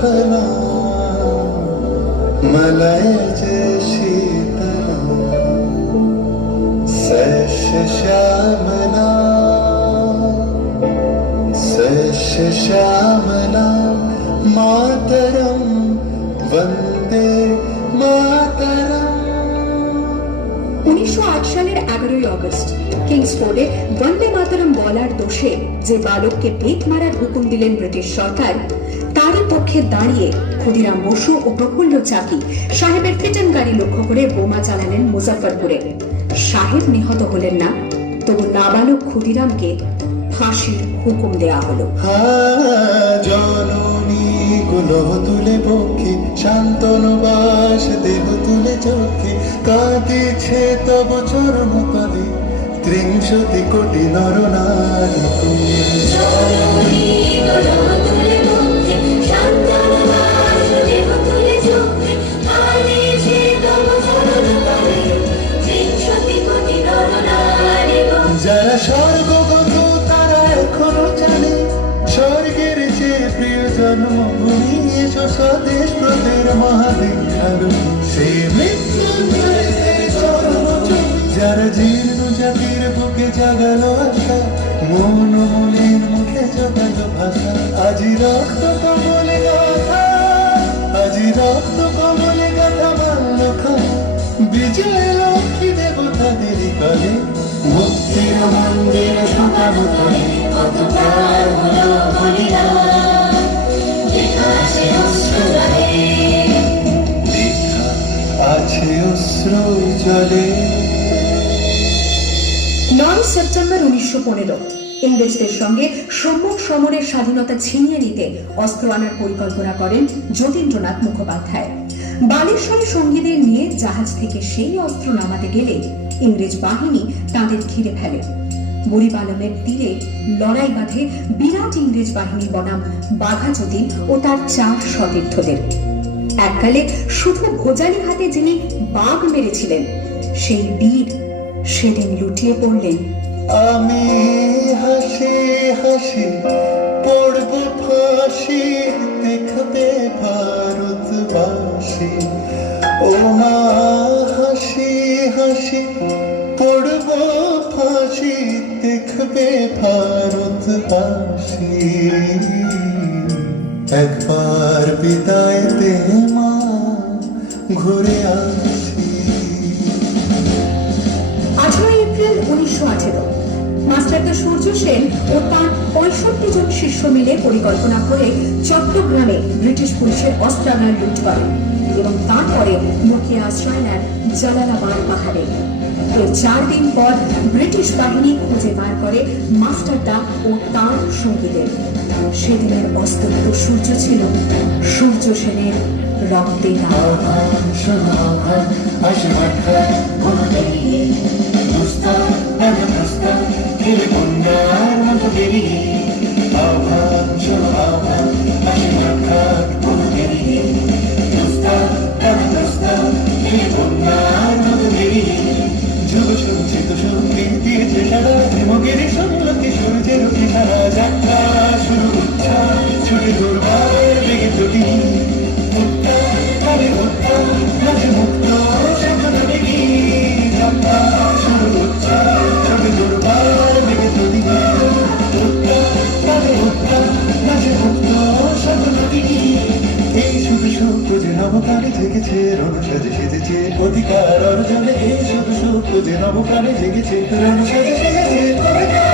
फला मलय शीतला सस्य श्यामला सस्य श्यामला मातरम वंदे मातरम। 1908 সালের 11ই আগস্ট কিংসফোর্ডে বন্দে মাতরম বলার দোষে যে বালককে বেত মারার হুকুম দিলেন ব্রিটিশ সরকার, তারই পক্ষে দাঁড়িয়ে ক্ষুদিরাম বসু ও প্রফুল্ল চাকি সাহেবের ফিটন গাড়ি লক্ষ্য করে বোমা চালালেন মুজাফফরপুরে। সাহেব নিহত হলেন না, তবু নাবালক ক্ষুদিরামকে ফাঁসির হুকুম দেয়া হলো। জননী কুলহ তুলে পক্ষে শান্তনবাস দেহ তুলে চোখে কাঁদিছে তব চরণ তলে 30 কোটি নর নারী। যারা স্বর্গবন্ধু তারা এখনো জানে স্বর্গের যে প্রিয় জন্মভূমি এসো স্বদেশ প্রদের মহাবিখ্যাত সে মৃত্যুঞ্জয়ের চরণজমি। যারা জীর্ণ জাতির বুকে জাগালো আশা মন মনের মুখে জোগালো ভাষা আজি রক্ত কমলে গাথা আজি রক্ত কমলে গাথা বাল্য খাওয়া বিজয় লক্ষ্মী দেবতাদের কালে মুক্তির মন্দির সকামতলে কত প্রাণ হলো বলিদান লেখা আছে অশ্রু জলে। 9 সেপ্টেম্বর 1915 ইংরেজদের সঙ্গে সম্মুখ সমরের স্বাধীনতা ছিনিয়ে নিতে অস্ত্র আনার পরিকল্পনা করেন যতীন্দ্রনাথ মুখোপাধ্যায়। বালেশ্বরে সঙ্গীদের নিয়ে জাহাজ থেকে সেই অস্ত্র নামাতে গেলে ইংরেজ বাহিনী তাদের ঘিরে ফেলে। বুড়িপালমের তীরে লড়াই বাঁধে বিরাট ইংরেজ বাহিনী বনাম বাঘা যতীন ও তার 4 সতীর্থদের। এককালে শুধু ভোজালি হাতে যিনি বাঘ মেরেছিলেন সেই বীর সেদিন লুটিয়ে পড়লেন। আমি হাসি হাসি পড়ব ফাঁসি দেখবে ভারতবাসী ও মা হাসি হাসি পড়ব ফাঁসি দেখবে ভারতবাসী। একবার বিদায় দে মা ঘুরে আসি। 18 এপ্রিল 1918 মাস্টারদা সূর্য সেন ও তার 65 জন শিষ্য মিলে পরিকল্পনা করে চট্টগ্রামে ব্রিটিশ পুলিশের অস্ত্রাগার লুট করে এবং তারপরে মুখিয়ে আশ্রয় নেন জালালাবাদ পাহাড়ে। এর 4 দিন পর ব্রিটিশ বাহিনী খুঁজে বার করে মাস্টারদা ও তার সঙ্গীদের। সেদিনের অস্তমিত সূর্য ছিল সূর্য সেনের রক্তে যুব সঞ্চিত শক্তি দিয়েছে সারা ধীমগিরি সন্ন্যতি সূর্যের সারা যাত্রা শুরু উচ্ছা ছুটে দৌড়বার বেগে চটি মুক্তা কালে মুক্তা নাচে মুক্ত সাধনা বেগি যাত্রা শুরু উচ্ছা ছুটে দৌড়বার বেগে চটি মুক্তা কালে মুক্তা নাচে মুক্ত সাধনা বেগি। এই শুধু সত্য যে নবকালে জেগেছে রণসাজে সেজেছে অধিকার অর্জনে এই শুধু সত্য যে নবকালে জেগেছে রণসাজে সেজেছে অধিকার